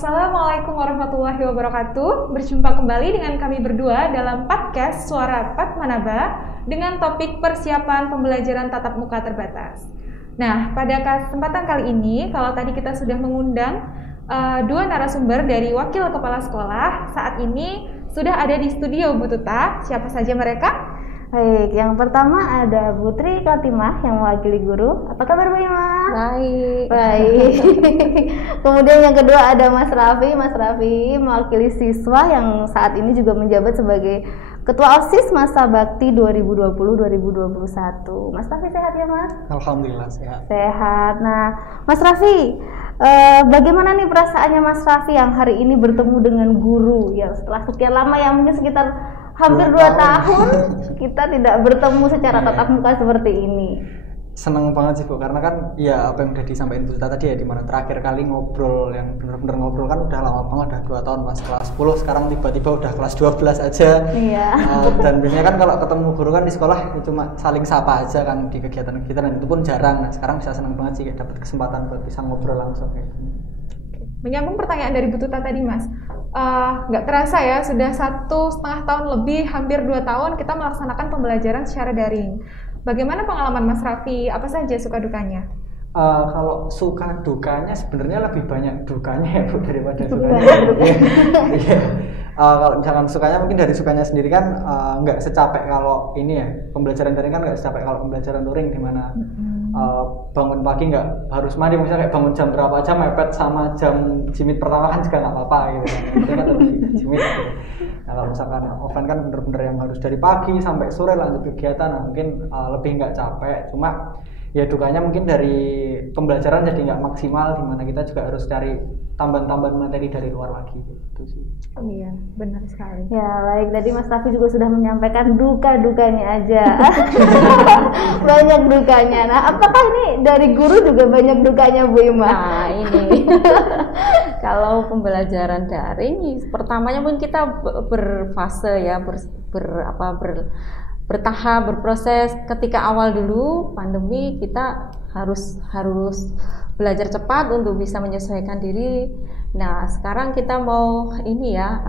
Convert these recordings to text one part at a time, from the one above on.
Assalamualaikum warahmatullahi wabarakatuh. Berjumpa kembali dengan kami berdua dalam podcast Suara Padmanaba dengan topik persiapan pembelajaran tatap muka terbatas. Nah, pada kesempatan kali ini, kalau tadi kita sudah mengundang dua narasumber dari Wakil Kepala Sekolah, saat ini sudah ada di studio Bu Tuta. Siapa saja mereka? Baik, yang pertama ada Putri Khotimah yang mewakili guru. Apa kabar Bu Ima? Baik. Kemudian yang kedua ada Mas Raffi. Mas Raffi mewakili siswa yang saat ini juga menjabat sebagai Ketua OSIS Masa Bakti 2020-2021. Mas Raffi sehat ya Mas? Alhamdulillah sehat. Sehat. Nah, Mas Raffi, bagaimana nih perasaannya Mas Raffi yang hari ini bertemu dengan guru ya setelah sekian lama ya, mungkin sekitar hampir 2 tahun kita tidak bertemu secara tatap muka seperti ini. Seneng banget sih Bu, karena kan ya apa yang udah disampaikan Bu Tita tadi ya, dimana terakhir kali ngobrol yang bener-bener ngobrol kan udah lama banget, udah 2 tahun pas kelas 10, sekarang tiba-tiba udah kelas 12 aja. Iya. Dan biasanya kan kalau ketemu guru kan di sekolah ya cuma saling sapa aja kan di kegiatan-kegiatan, dan itu pun jarang. Nah sekarang bisa seneng banget sih kayak dapat kesempatan buat bisa ngobrol langsung kayak gini. Menyambung pertanyaan dari Bu Tuta tadi Mas, nggak terasa ya sudah 1,5 tahun lebih, hampir 2 tahun kita melaksanakan pembelajaran secara daring. Bagaimana pengalaman Mas Raffi? Apa saja suka dukanya? Kalau suka dukanya sebenarnya lebih banyak dukanya ya Bu daripada sukanya. Iya. Kalau misalkan sukanya mungkin dari sukanya sendiri kan nggak secapek kalau ini ya, pembelajaran daring kan nggak secapek kalau pembelajaran luring, di mana bangun pagi nggak harus mandi, misalnya kayak bangun jam berapa aja mepet sama jam jimit pertama kan juga nggak apa-apa gitu kan. Itu kan lebih jimit gitu. Nah, kalau misalkan offline kan bener-bener yang harus dari pagi sampai sore lanjut kegiatan, nah mungkin lebih nggak capek. Cuma ya dukanya mungkin dari pembelajaran jadi nggak maksimal, dimana kita juga harus cari tambahan-tambahan materi dari luar lagi gitu sih. Oh iya, benar sekali. Ya baik, tadi Mas Raffi juga sudah menyampaikan duka-dukanya aja. Banyak dukanya. Nah, apakah ini dari guru juga banyak dukanya Bu Ima? Nah ini kalau pembelajaran daring pertamanya mungkin kita berfase ya, bertahap, berproses. Ketika awal dulu pandemi kita harus belajar cepat untuk bisa menyesuaikan diri. Nah sekarang kita mau ini ya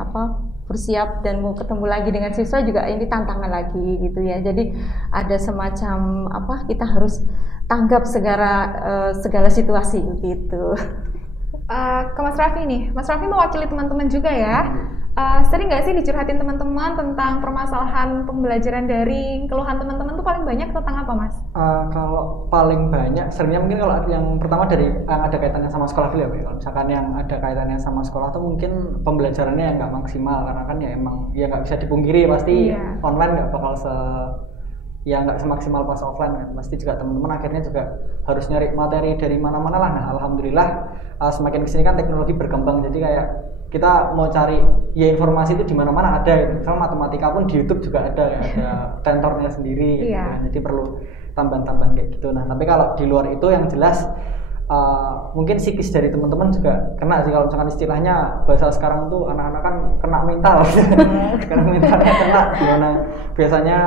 bersiap dan mau ketemu lagi dengan siswa juga, ini tantangan lagi gitu ya. Jadi ada semacam kita harus tanggap segala situasi gitu. Ke Mas Raffi nih, Mas Raffi mewakili teman-teman juga ya. Sering nggak sih dicurhatin teman-teman tentang permasalahan pembelajaran daring? Keluhan teman-teman tuh paling banyak tentang apa Mas? Kalau paling banyak, seringnya mungkin kalau yang pertama dari yang ada kaitannya sama sekolah dulu ya. Kalau misalkan yang ada kaitannya sama sekolah tuh mungkin pembelajarannya yang nggak maksimal, karena kan ya emang ya nggak bisa dipungkiri pasti online nggak bakal nggak semaksimal pas offline kan. Pasti juga teman-teman akhirnya juga harus nyari materi dari mana-mana lah. Nah alhamdulillah semakin kesini kan teknologi berkembang, jadi kayak kita mau cari ya informasi itu di mana-mana ada gitu. Misalnya matematika pun di YouTube juga ada tentornya sendiri gitu. Jadi perlu tambahan-tambahan kayak gitu. Nah tapi kalau di luar itu yang jelas mungkin psikis dari teman-teman juga kena sih. Kalau misalkan istilahnya bahasa sekarang tuh anak-anak kan kena mental. Kena mentalnya kena, gimana biasanya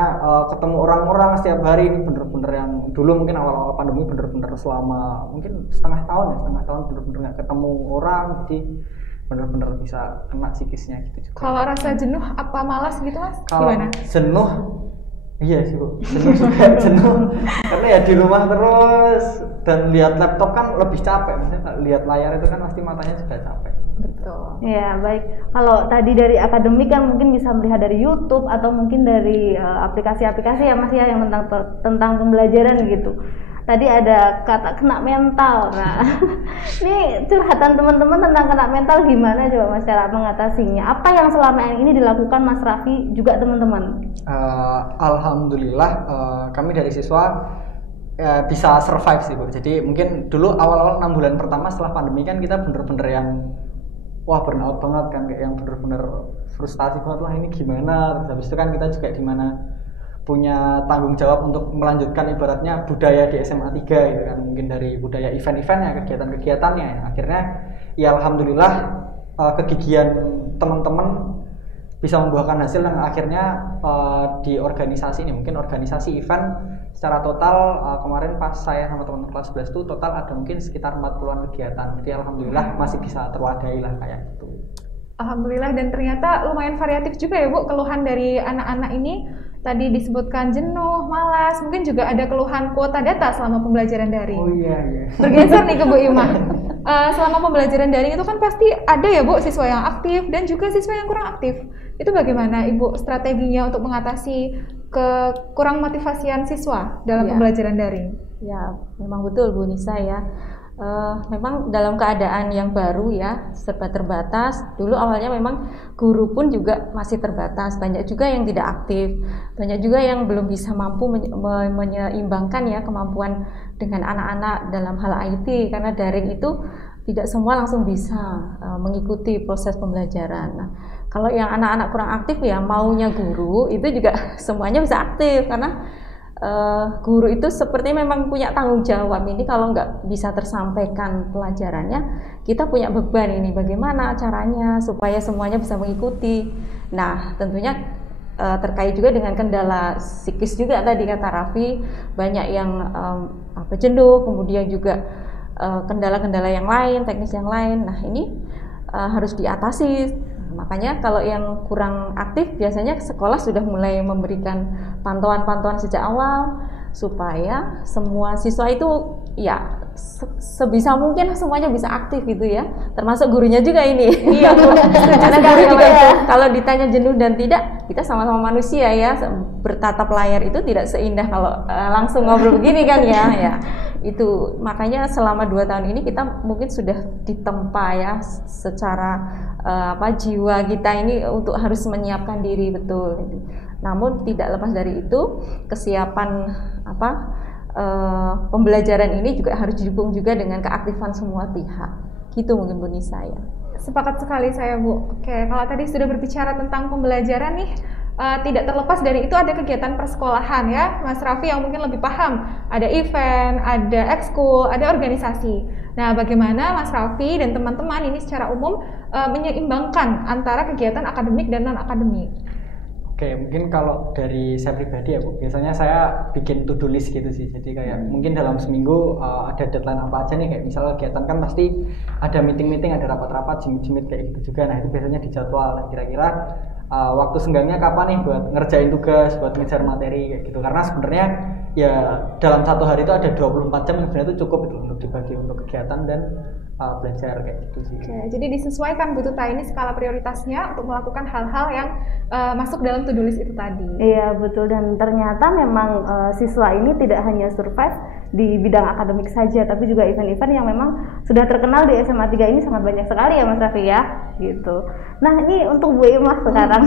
ketemu orang-orang setiap hari, ini bener-bener yang dulu mungkin awal-awal pandemi bener-bener selama mungkin setengah tahun bener-bener nggak ketemu orang, jadi bener-bener bisa kena psikisnya gitu juga. Kalau rasa jenuh apa malas gitu Mas? Kalau gimana? Jenuh, iya sih Bu, jenuh karena ya di rumah terus dan lihat laptop kan lebih capek, misalnya lihat layar itu kan pasti matanya juga capek. Betul. Ya baik, kalau tadi dari akademik kan mungkin bisa melihat dari YouTube atau mungkin dari aplikasi-aplikasi ya Mas ya, yang tentang pembelajaran gitu. Tadi ada kata kena mental. Nah, ini curhatan teman-teman tentang kena mental gimana coba Mas cara mengatasinya? Apa yang selama ini dilakukan Mas Raffi juga teman-teman? Alhamdulillah kami dari siswa bisa survive sih Bu. Jadi mungkin dulu awal-awal 6 bulan pertama setelah pandemi kan kita bener-bener yang burnout banget kan, kayak yang bener-bener frustasi banget, wah ini gimana. Terus habis itu kan kita juga dimana punya tanggung jawab untuk melanjutkan ibaratnya budaya di SMA 3 gitu kan, mungkin dari budaya event-eventnya, kegiatan-kegiatannya. Akhirnya ya alhamdulillah kegigihan teman-teman bisa membuahkan hasil yang akhirnya di organisasi ini, mungkin organisasi event secara total kemarin pas saya sama teman kelas 11 itu total ada mungkin sekitar 40-an kegiatan. Jadi alhamdulillah masih bisa terwadahi lah kayak gitu. Alhamdulillah, dan ternyata lumayan variatif juga ya Bu keluhan dari anak-anak ini. Tadi disebutkan jenuh, malas, mungkin juga ada keluhan kuota data selama pembelajaran daring. Oh iya. Bergeser nih ke Bu Ima. Selama pembelajaran daring itu kan pasti ada ya Bu siswa yang aktif dan juga siswa yang kurang aktif. Itu bagaimana Ibu strateginya untuk mengatasi kurang motivasian siswa dalam pembelajaran daring? Ya, memang betul Bu Nisa ya. Memang dalam keadaan yang baru ya, serba terbatas. Dulu awalnya memang guru pun juga masih terbatas, banyak juga yang tidak aktif, banyak juga yang belum bisa mampu menyeimbangkan ya kemampuan dengan anak-anak dalam hal IT, karena daring itu tidak semua langsung bisa mengikuti proses pembelajaran. Nah, kalau yang anak-anak kurang aktif ya maunya guru itu juga semuanya bisa aktif, karena guru itu seperti memang punya tanggung jawab ini. Kalau nggak bisa tersampaikan pelajarannya, kita punya beban ini, bagaimana caranya supaya semuanya bisa mengikuti. Nah, tentunya terkait juga dengan kendala psikis juga tadi kata Raffi, banyak yang jenuh, kemudian juga kendala-kendala yang lain, teknis yang lain. Nah, ini harus diatasi. Makanya kalau yang kurang aktif biasanya sekolah sudah mulai memberikan pantauan-pantauan sejak awal supaya semua siswa itu ya sebisa mungkin semuanya bisa aktif gitu ya, termasuk gurunya juga ini. Iya, karena guru juga itu kalau ditanya jenuh dan tidak, kita sama-sama manusia ya, bertatap layar itu tidak seindah kalau langsung ngobrol begini kan ya. Itu makanya selama 2 tahun ini kita mungkin sudah ditempa ya secara jiwa kita ini untuk harus menyiapkan diri betul. Namun tidak lepas dari itu kesiapan pembelajaran ini juga harus didukung juga dengan keaktifan semua pihak. Gitu mungkin Bu Nisa ya. Sepakat sekali saya Bu. Oke, kalau tadi sudah berbicara tentang pembelajaran nih, tidak terlepas dari itu ada kegiatan persekolahan ya, Mas Raffi yang mungkin lebih paham. Ada event, ada ekskul, ada organisasi. Nah, bagaimana Mas Raffi dan teman-teman ini secara umum menyeimbangkan antara kegiatan akademik dan non-akademik? Oke, mungkin kalau dari saya pribadi ya Bu, biasanya saya bikin to-do list gitu sih. Jadi kayak mungkin dalam seminggu ada deadline apa aja nih, kayak misalnya kegiatan kan pasti ada meeting-meeting, ada rapat-rapat, jimit-jimit kayak gitu juga. Nah, itu biasanya dijadwal. Nah, kira-kira waktu senggangnya kapan nih buat ngerjain tugas, buat ngejar materi kayak gitu. Karena sebenarnya ya dalam satu hari itu ada 24 jam yang sebenarnya itu cukup itu untuk dibagi untuk kegiatan dan belajar kayak gitu sih. Oke, jadi disesuaikan Bu Tuta ini skala prioritasnya untuk melakukan hal-hal yang masuk dalam to-do list itu tadi. Iya betul, dan ternyata memang siswa ini tidak hanya survive di bidang akademik saja, tapi juga event-event yang memang sudah terkenal di SMA 3 ini sangat banyak sekali ya Mas Raffi ya, gitu. Nah ini untuk Bu Ima sekarang,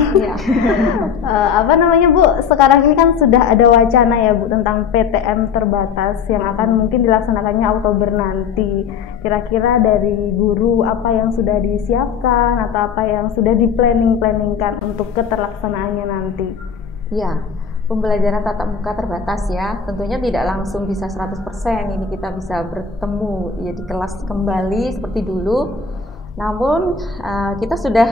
Bu, sekarang ini kan sudah ada wacana ya Bu tentang PTM terbatas yang akan mungkin dilaksanakannya Oktober nanti. Kira-kira dari guru apa yang sudah disiapkan atau apa yang sudah di-planningkan untuk keterlaksanaannya nanti? Ya, pembelajaran tatap muka terbatas ya, tentunya tidak langsung bisa 100% ini kita bisa bertemu ya di kelas kembali seperti dulu. Namun kita sudah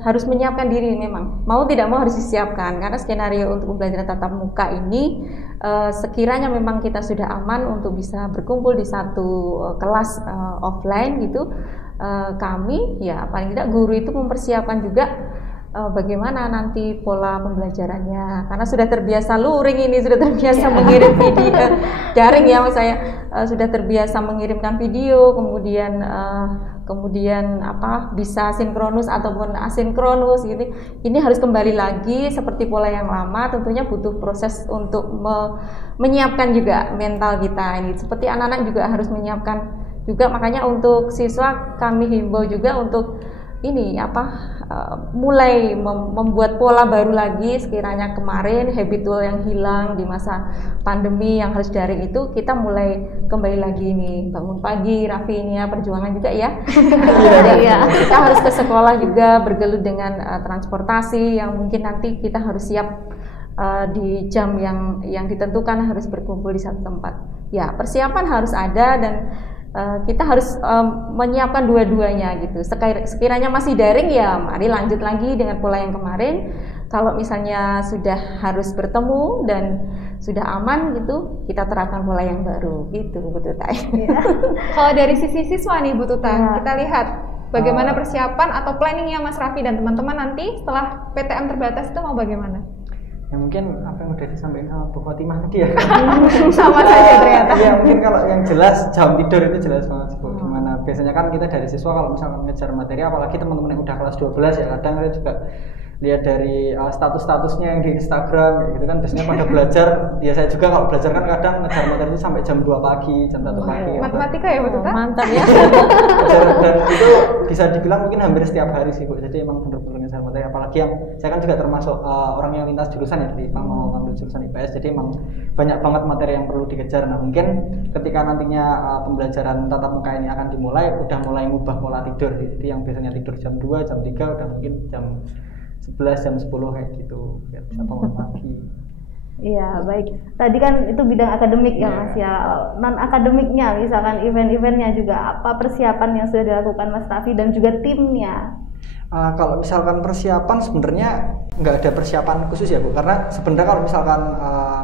harus menyiapkan diri, memang mau tidak mau harus disiapkan, karena skenario untuk pembelajaran tatap muka ini sekiranya memang kita sudah aman untuk bisa berkumpul di satu kelas offline gitu, kami ya paling tidak guru itu mempersiapkan juga bagaimana nanti pola pembelajarannya, karena sudah terbiasa luring ini, sudah terbiasa mengirim video daring ya Mas saya, sudah terbiasa mengirimkan video, kemudian bisa sinkronus ataupun asinkronus gitu. Ini harus kembali lagi seperti pola yang lama, tentunya butuh proses untuk menyiapkan juga mental kita ini. Seperti anak-anak juga harus menyiapkan juga, makanya untuk siswa kami himbau juga untuk ini mulai membuat pola baru lagi. Sekiranya kemarin habitual yang hilang di masa pandemi yang harus daring itu, kita mulai kembali lagi nih, bangun pagi, Raffi ini ya perjuangan juga ya. Kita harus ke sekolah juga, bergelut dengan transportasi yang mungkin nanti kita harus siap di jam yang ditentukan harus berkumpul di satu tempat. Ya, persiapan harus ada dan kita harus menyiapkan dua-duanya gitu. Sekiranya masih daring ya mari lanjut lagi dengan pola yang kemarin. kalau misalnya sudah harus bertemu dan sudah aman gitu, kita terapkan pola yang baru gitu, Bu Tuta. Kalau dari sisi siswa nih Bu Tuta, Ya. kita lihat bagaimana persiapan atau planningnya Mas Raffi dan teman-teman nanti setelah PTM terbatas itu mau bagaimana? Ya mungkin apa yang udah disampaikan sama Bu Fatimah tadi ya. Sama saja ternyata. Ya mungkin kalau yang jelas jam tidur itu jelas banget sih Bu. Dimana biasanya kan kita dari siswa kalau misalkan ngejar materi, apalagi teman-teman yang udah kelas 12 ya, kadang kita juga lihat dari status-statusnya yang di Instagram kayak gitu kan, biasanya pada belajar. Ya saya juga kalau belajar kan kadang ngejar materi itu sampai jam 2 pagi, jam 1 pagi. Matematika ya Bu Tuta? Mantap ya. Dan itu bisa dibilang mungkin hampir setiap hari sih Bu. Jadi emang benar-benar ngejar materi. Apalagi yang saya kan juga termasuk orang yang lintas jurusan ya, dari mau ngambil jurusan IPS. Jadi emang banyak banget materi yang perlu dikejar. Nah mungkin ketika nantinya pembelajaran tatap muka ini akan dimulai, udah mulai ngubah pola tidur sih. Jadi yang biasanya tidur jam 2, jam 3 udah mungkin jam 11, jam 10 kayak gitu, biar bisa bangun pagi. Iya, baik. Tadi kan itu bidang akademik ya Mas ya. Non akademiknya, misalkan event-eventnya juga apa persiapan yang sudah dilakukan Mas Raffi dan juga timnya? Kalau misalkan persiapan sebenarnya nggak ada persiapan khusus ya Bu, karena sebenarnya kalau misalkan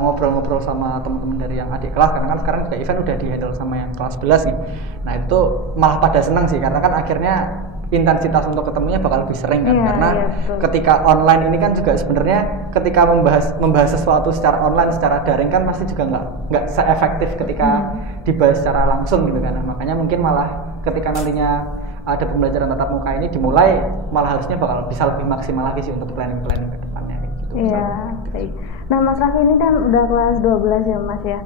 ngobrol-ngobrol sama teman-teman dari yang adik kelas, karena kan sekarang juga event udah di-handle sama yang kelas 11 nih. Nah itu malah pada senang sih, karena kan akhirnya intensitas untuk ketemunya bakal lebih sering kan, karena ketika online ini kan juga sebenarnya ketika membahas sesuatu secara online, secara daring kan pasti juga nggak se-efektif ketika dibahas secara langsung gitu kan. Nah, makanya mungkin malah ketika nantinya ada pembelajaran tatap muka ini dimulai, malah harusnya bakal bisa lebih maksimal lagi sih untuk planning ke depannya gitu. Iya, baik. Nah Mas Raffi ini kan udah kelas 12 ya Mas ya.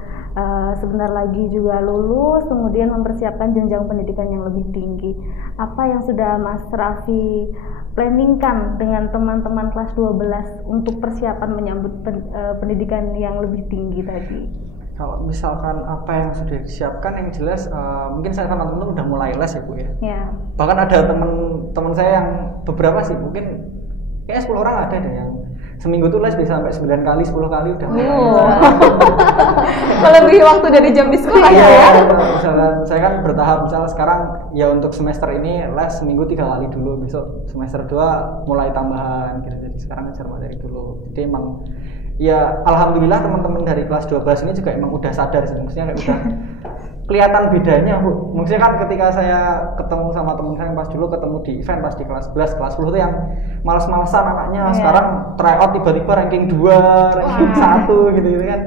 Sebentar lagi juga lulus, kemudian mempersiapkan jenjang pendidikan yang lebih tinggi. Apa yang sudah Mas Raffi planningkan dengan teman-teman kelas 12 untuk persiapan menyambut pendidikan yang lebih tinggi tadi? Kalau misalkan apa yang sudah disiapkan, yang jelas mungkin saya sama teman-teman udah mulai les ya Bu ya. Ya. Bahkan ada teman saya yang beberapa sih, mungkin kayak 10 orang ada deh yang seminggu tuh les bisa sampai 9 kali, 10 kali udah mulai. Melebihi waktu dari jam di sekolah Iya, ya. misalnya saya kan bertahap, misalnya sekarang ya untuk semester ini les seminggu 3 kali dulu, besok semester 2 mulai tambahan gitu. Jadi sekarang ngejar materi dulu. Jadi emang ya alhamdulillah teman-teman dari kelas 12 ini juga emang udah sadar sih, maksudnya kayak udah kelihatan bedanya Bu. Maksudnya kan ketika saya ketemu sama temen saya pas dulu ketemu di event pas di kelas 11, kelas 10 tuh yang malas-malasan anaknya, sekarang tryout tiba-tiba ranking 2, ranking 1 gitu kan.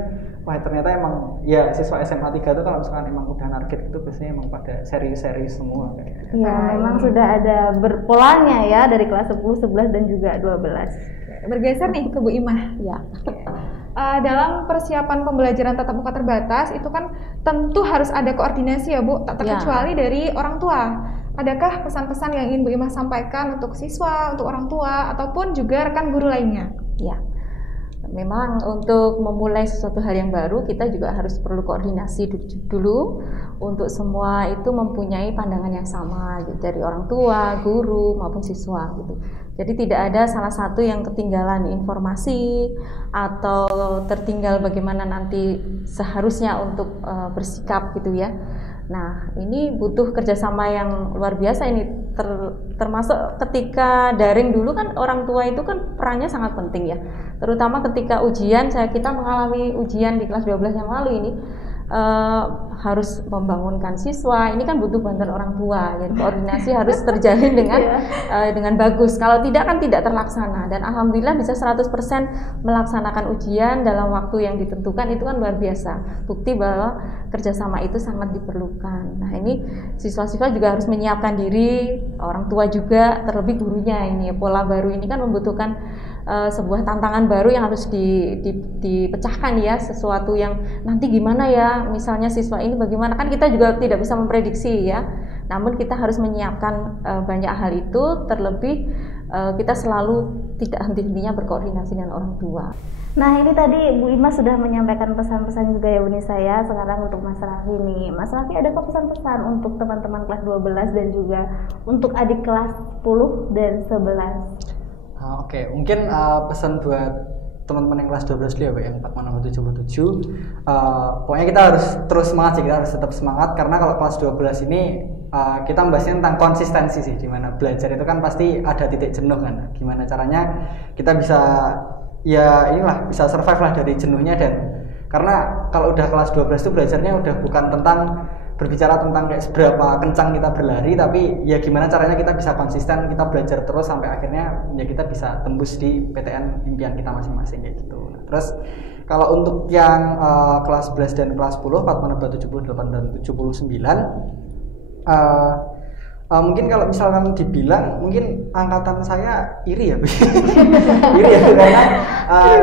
Wah ternyata emang ya siswa SMA 3 tuh kalau misalkan emang udah target itu biasanya emang pada serius-serius semua kayak. Iya, memang sudah ada berpolanya ya dari kelas 10, 11 dan juga 12. Bergeser nih ke Bu Imah. Ya. Dalam persiapan pembelajaran tatap muka terbatas itu kan tentu harus ada koordinasi ya Bu, tak terkecuali dari orang tua. Adakah pesan-pesan yang ingin Bu Imah sampaikan untuk siswa, untuk orang tua, ataupun juga rekan guru lainnya? Ya, memang untuk memulai sesuatu hal yang baru kita juga harus perlu koordinasi dulu untuk semua itu mempunyai pandangan yang sama gitu, dari orang tua, guru maupun siswa gitu. Jadi tidak ada salah satu yang ketinggalan informasi atau tertinggal bagaimana nanti seharusnya untuk bersikap gitu ya. Nah ini butuh kerjasama yang luar biasa ini, termasuk ketika daring dulu kan orang tua itu kan perannya sangat penting ya. Terutama ketika ujian, kita mengalami ujian di kelas 12 yang lalu ini. Harus membangunkan siswa, ini kan butuh bantuan orang tua, jadi koordinasi harus terjalin dengan bagus. Kalau tidak kan tidak terlaksana, dan alhamdulillah bisa 100% melaksanakan ujian dalam waktu yang ditentukan, itu kan luar biasa, bukti bahwa kerjasama itu sangat diperlukan. Nah ini siswa-siswa juga harus menyiapkan diri, orang tua juga, terlebih gurunya. Ini pola baru ini kan membutuhkan sebuah tantangan baru yang harus dipecahkan ya, sesuatu yang nanti gimana ya, misalnya siswa ini bagaimana, kan kita juga tidak bisa memprediksi ya, namun kita harus menyiapkan banyak hal itu, terlebih kita selalu tidak henti-hentinya berkoordinasi dengan orang tua. Nah ini tadi Bu Imah sudah menyampaikan pesan-pesan juga ya Bu Nisa ya. Sekarang untuk Mas Raffi nih, Mas Raffi adakah pesan-pesan untuk teman-teman kelas 12 dan juga untuk adik kelas 10 dan 11? Oke, mungkin pesan buat teman-teman yang kelas 12 dulu ya Pak, yang 4.777. Pokoknya kita harus terus semangat sih, kita harus tetap semangat, karena kalau kelas 12 ini kita membahasnya tentang konsistensi sih, dimana belajar itu kan pasti ada titik jenuh kan. Gimana caranya kita bisa bisa survive lah dari jenuhnya, dan karena kalau udah kelas 12 itu belajarnya udah bukan tentang berbicara tentang kayak seberapa kencang kita berlari, tapi ya gimana caranya kita bisa konsisten, kita belajar terus sampai akhirnya ya kita bisa tembus di PTN impian kita masing-masing kayak gitu. Nah, terus kalau untuk yang kelas 11 dan kelas 10 Fatmanaba 78 dan 79, mungkin kalau misalkan dibilang mungkin angkatan saya iri ya iri ya, karena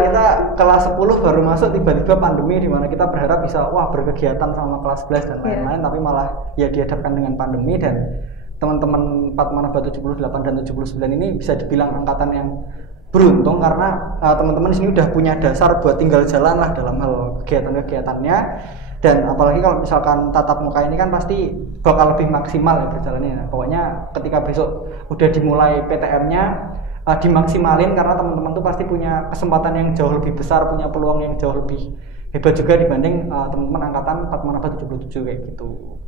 kita kelas 10 baru masuk tiba-tiba pandemi, di mana kita berharap bisa berkegiatan sama kelas 11 dan lain-lain, tapi malah ya dihadapkan dengan pandemi. Dan teman-teman Fatmanaba 78 dan 79 ini bisa dibilang angkatan yang beruntung, karena teman-teman di sini udah punya dasar buat tinggal jalan lah dalam hal kegiatan-kegiatannya. Dan apalagi kalau misalkan tatap muka ini kan pasti bakal lebih maksimal ya berjalannya. Nah, pokoknya ketika besok udah dimulai PTM-nya dimaksimalin, karena teman-teman tuh pasti punya kesempatan yang jauh lebih besar, punya peluang yang jauh lebih hebat juga dibanding teman-teman angkatan Fatmanaba 77 kayak gitu.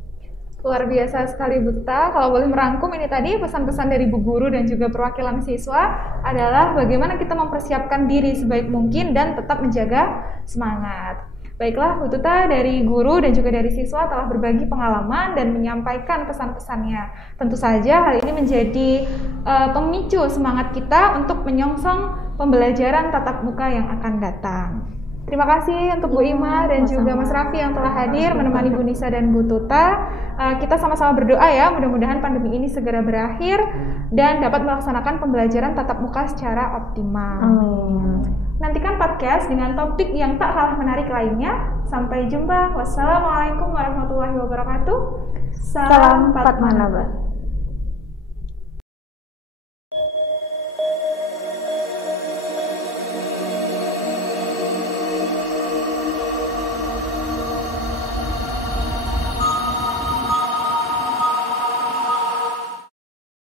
Luar biasa sekali Bu Tuta. Kalau boleh merangkum ini tadi pesan-pesan dari Bu Guru dan juga perwakilan siswa adalah bagaimana kita mempersiapkan diri sebaik mungkin dan tetap menjaga semangat. Baiklah, Bu Tuta dari guru dan juga dari siswa telah berbagi pengalaman dan menyampaikan pesan-pesannya. Tentu saja hal ini menjadi pemicu semangat kita untuk menyongsong pembelajaran tatap muka yang akan datang. Terima kasih untuk Bu Ima dan juga Mas Raffi yang telah hadir menemani Bu Nisa dan Bu Tuta. Kita sama-sama berdoa ya, mudah-mudahan pandemi ini segera berakhir dan dapat melaksanakan pembelajaran tatap muka secara optimal. Nantikan podcast dengan topik yang tak kalah menarik lainnya. Sampai jumpa. Wassalamualaikum warahmatullahi wabarakatuh. Salam Fatmanaba.